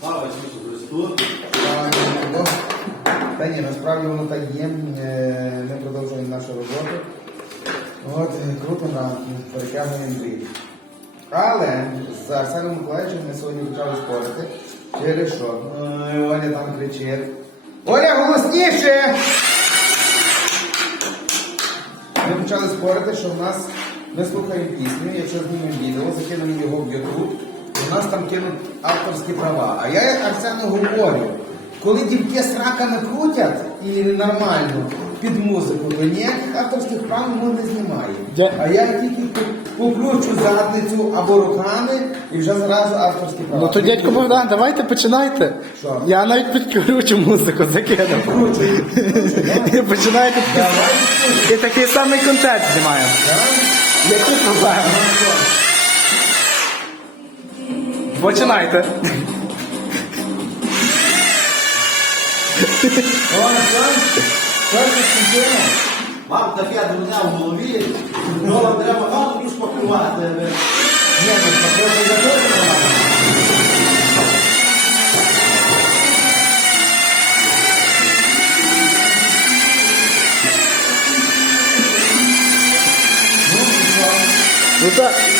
Слава Ісусу Христу! Та ні, насправді воно так є. Е, Ми продовжуємо нашу роботу. От, е, круто нам перетягуємо дві. Але з Арсеном Миколаївичем ми сьогодні почали спорити. Через що? Оля там кричить. Оля, голосніше! Ми почали спорити, що в нас ми слухаємо пісню, якщо знімемо відео, закинемо його в YouTube, у нас там кинуть авторські права. А я як Арсену говорю, коли дівки з раками крутять і нормально під музику, то ніяких авторських прав ми не знімаємо. Я- А я тільки покручу задницю або руками і вже зразу авторські права. Ну то дядько Богдан, давайте починайте. Що? Я навіть підкручу музику закинув. Покручую. І починаєте Давай. і такий самий контент знімаємо. Які проблеми? Починайте. Вам таке дурня в голові, ну треба вам успокоювати. Ні, ну, попрошу за Ну так.